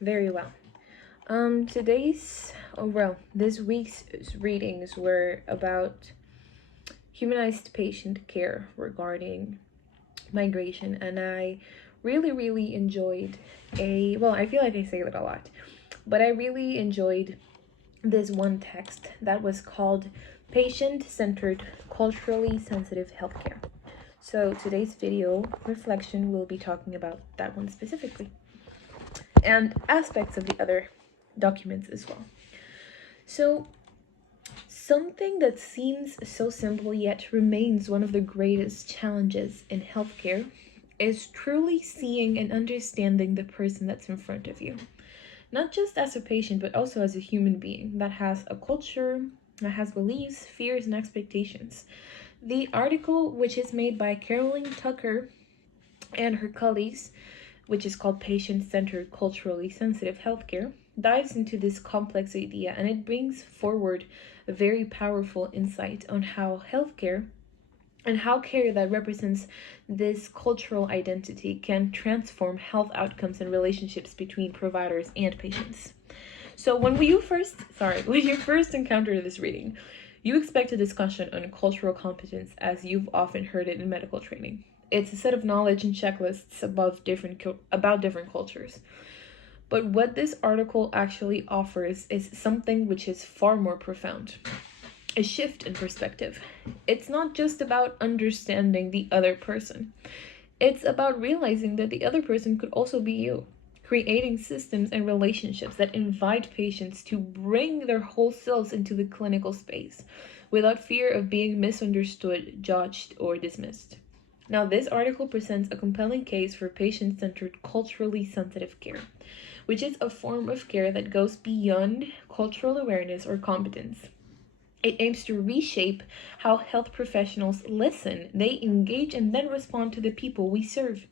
Very well. This week's readings were about humanized patient care regarding migration, and I really enjoyed I feel like I say that a lot, but I really enjoyed this one text that was called Patient-Centered Culturally Sensitive Healthcare. So today's video reflection will be talking about that one specifically and aspects of the other documents as well. So, something that seems so simple yet remains one of the greatest challenges in healthcare is truly seeing and understanding the person that's in front of you. Not just as a patient, but also as a human being that has a culture, that has beliefs, fears, and expectations. The article, which is made by Caroline Tucker and her colleagues, which is called Patient-Centered Culturally Sensitive Healthcare, dives into this complex idea, and it brings forward a very powerful insight on how healthcare and how care that represents this cultural identity can transform health outcomes and relationships between providers and patients. So when you first encounter this reading, you expect a discussion on cultural competence as you've often heard it in medical training. It's a set of knowledge and checklists about different cultures. But what this article actually offers is something which is far more profound. A shift in perspective. It's not just about understanding the other person. It's about realizing that the other person could also be you, creating systems and relationships that invite patients to bring their whole selves into the clinical space without fear of being misunderstood, judged, or dismissed. Now, this article presents a compelling case for patient-centered, culturally sensitive care, which is a form of care that goes beyond cultural awareness or competence. It aims to reshape how health professionals listen, they engage, and then respond to the people we serve.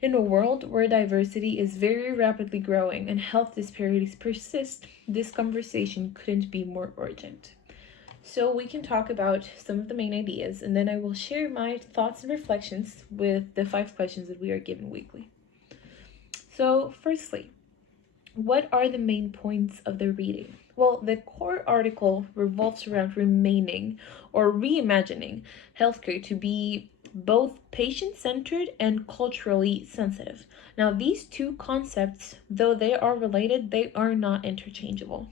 In a world where diversity is very rapidly growing and health disparities persist, this conversation couldn't be more urgent. So we can talk about some of the main ideas, and then I will share my thoughts and reflections with the 5 questions that we are given weekly. So firstly, what are the main points of the reading? Well, the core article revolves around remaining or reimagining healthcare to be both patient-centered and culturally sensitive. Now, these two concepts, though they are related, they are not interchangeable.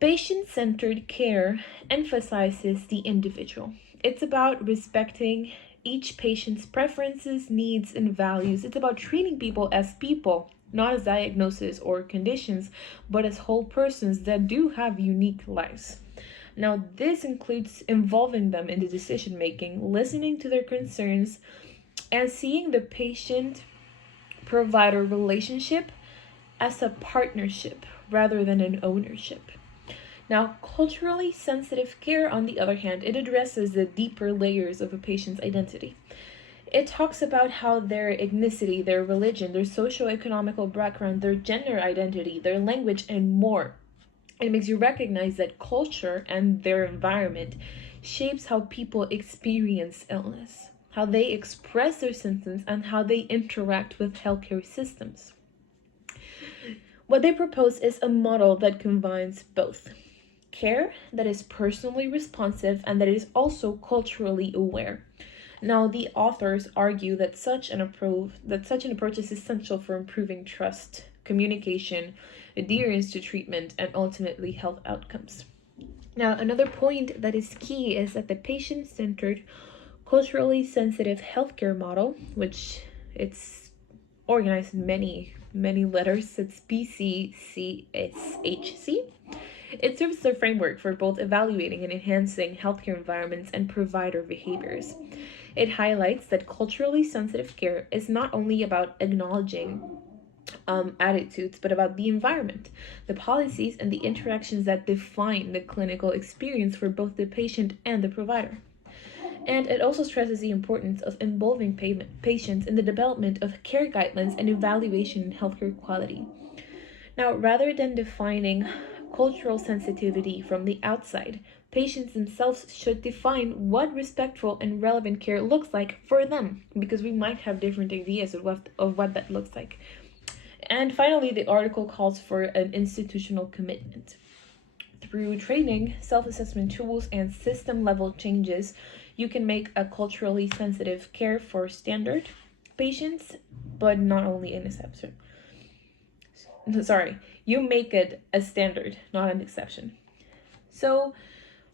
Patient-centered care emphasizes the individual. It's about respecting each patient's preferences, needs, and values. It's about treating people as people, not as diagnoses or conditions, but as whole persons that do have unique lives. Now, this includes involving them in the decision making, listening to their concerns, and seeing the patient provider relationship as a partnership rather than an ownership. Now, culturally sensitive care, on the other hand, it addresses the deeper layers of a patient's identity. It talks about how their ethnicity, their religion, their socio-economical background, their gender identity, their language, and more. It makes you recognize that culture and their environment shapes how people experience illness, how they express their symptoms, and how they interact with healthcare systems. What they propose is a model that combines both care that is personally responsive and that is also culturally aware. Now, the authors argue that such an approach is essential for improving trust, communication, adherence to treatment, and ultimately health outcomes. Now, another point that is key is that the patient-centered, culturally sensitive healthcare model, which it's organized in many letters, it's PCCSHC. It serves as a framework for both evaluating and enhancing healthcare environments and provider behaviors. It highlights that culturally sensitive care is not only about acknowledging attitudes, but about the environment, the policies, and the interactions that define the clinical experience for both the patient and the provider. And it also stresses the importance of involving patients in the development of care guidelines and evaluation in healthcare quality. Now, rather than defining cultural sensitivity from the outside, patients themselves should define what respectful and relevant care looks like for them, because we might have different ideas of what that looks like. And finally, the article calls for an institutional commitment. Through training, self-assessment tools, and system-level changes, you can make a culturally sensitive care for standard patients, but not only an exception. Sorry, you make it a standard, not an exception. So,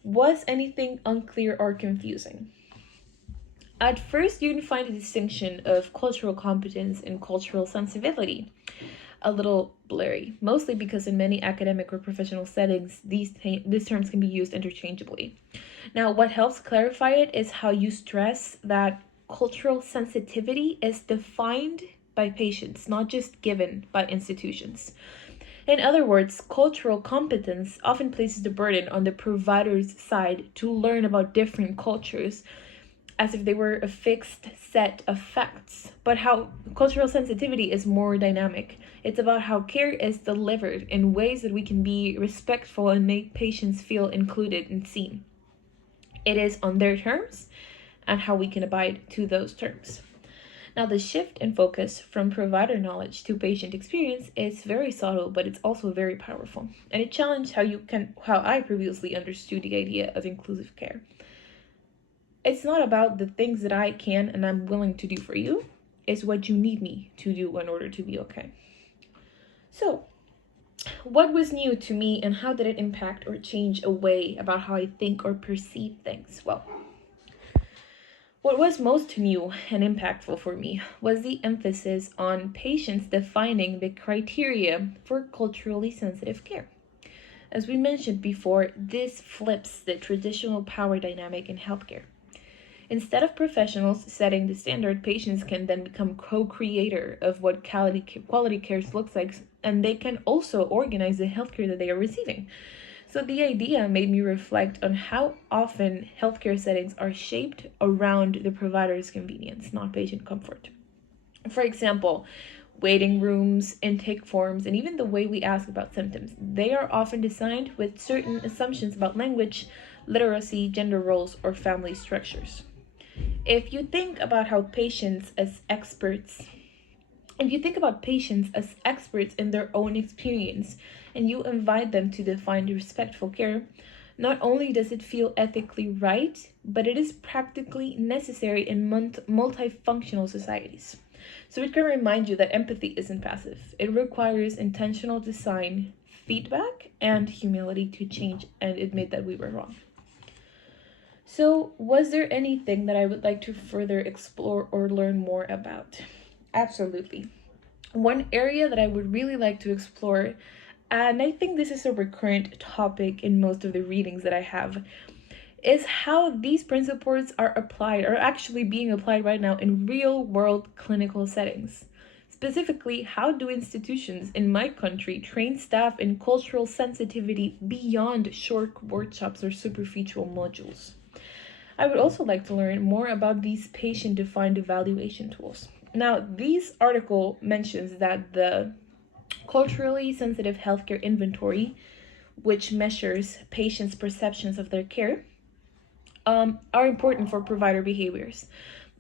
was anything unclear or confusing? At first, you can find a distinction of cultural competence and cultural sensibility a little blurry, mostly because in many academic or professional settings, these terms can be used interchangeably. Now, what helps clarify it is how you stress that cultural sensitivity is defined by patients, not just given by institutions. In other words, cultural competence often places the burden on the provider's side to learn about different cultures as if they were a fixed set of facts. But how cultural sensitivity is more dynamic. It's about how care is delivered in ways that we can be respectful and make patients feel included and seen. It is on their terms and how we can abide to those terms. Now, the shift in focus from provider knowledge to patient experience is very subtle, but it's also very powerful. And it challenged how I previously understood the idea of inclusive care. It's not about the things that I can and I'm willing to do for you. It's what you need me to do in order to be okay. So, what was new to me and how did it impact or change a way about how I think or perceive things? Well, what was most new and impactful for me was the emphasis on patients defining the criteria for culturally sensitive care. As we mentioned before, this flips the traditional power dynamic in healthcare. Instead of professionals setting the standard, patients can then become co-creator of what quality care looks like, and they can also organize the healthcare that they are receiving. So the idea made me reflect on how often healthcare settings are shaped around the provider's convenience, not patient comfort. For example, waiting rooms, intake forms, and even the way we ask about symptoms, they are often designed with certain assumptions about language, literacy, gender roles, or family structures. If you think about patients as experts in their own experience and you invite them to define respectful care, not only does it feel ethically right, but it is practically necessary in multifunctional societies. So it can remind you that empathy isn't passive. It requires intentional design, feedback, and humility to change and admit that we were wrong. So, was there anything that I would like to further explore or learn more about? Absolutely. One area that I would really like to explore, and I think this is a recurrent topic in most of the readings that I have, is how these principles are actually being applied right now in real world clinical settings. Specifically, how do institutions in my country train staff in cultural sensitivity beyond short workshops or superficial modules? I would also like to learn more about these patient-defined evaluation tools. Now, this article mentions that the culturally sensitive healthcare inventory, which measures patients' perceptions of their care, are important for provider behaviors.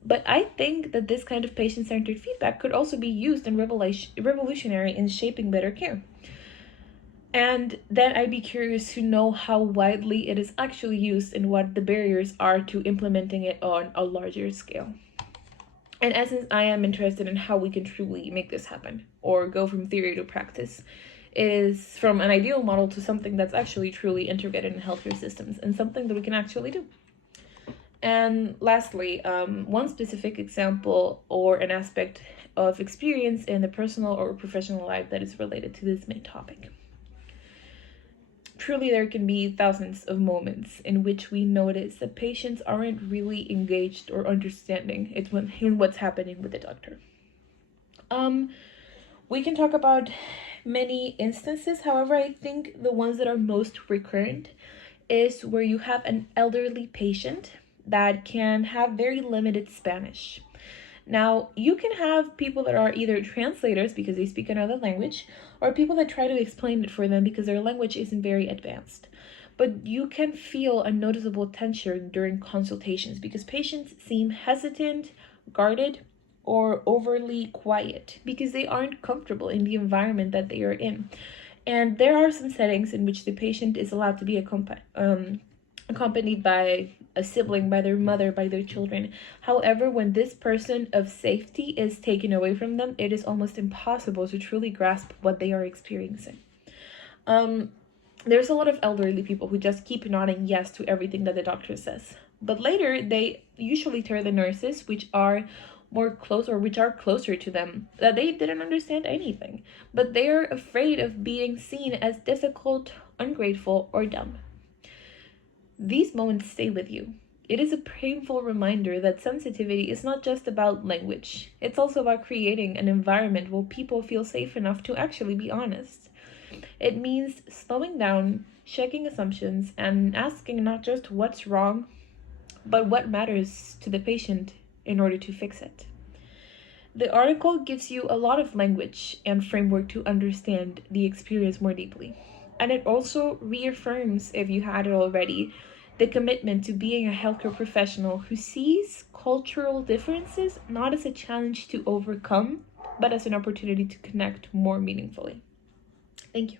But I think that this kind of patient-centered feedback could also be used and revolutionary in shaping better care. And then I'd be curious to know how widely it is actually used and what the barriers are to implementing it on a larger scale. In essence, I am interested in how we can truly make this happen or go from theory to practice. It is from an ideal model to something that's actually truly integrated in healthcare systems and something that we can actually do. And lastly, one specific example or an aspect of experience in the personal or professional life that is related to this main topic. Truly, there can be thousands of moments in which we notice that patients aren't really engaged or understanding in what's happening with the doctor. We can talk about many instances. However, I think the ones that are most recurrent is where you have an elderly patient that can have very limited Spanish. Now, you can have people that are either translators because they speak another language, or people that try to explain it for them because their language isn't very advanced. But you can feel a noticeable tension during consultations because patients seem hesitant, guarded, or overly quiet because they aren't comfortable in the environment that they are in. And there are some settings in which the patient is allowed to be accompanied by a sibling, by their mother, by their children. However, when this person of safety is taken away from them, it is almost impossible to truly grasp what they are experiencing. There's a lot of elderly people who just keep nodding yes to everything that the doctor says. But later, they usually tell the nurses, which are more close or which are closer to them, that they didn't understand anything. But they're afraid of being seen as difficult, ungrateful, or dumb. These moments stay with you. It is a painful reminder that sensitivity is not just about language, it's also about creating an environment where people feel safe enough to actually be honest. It means slowing down, checking assumptions, and asking not just what's wrong, but what matters to the patient in order to fix it. The article gives you a lot of language and framework to understand the experience more deeply. And it also reaffirms, if you had it already, the commitment to being a healthcare professional who sees cultural differences not as a challenge to overcome, but as an opportunity to connect more meaningfully. Thank you.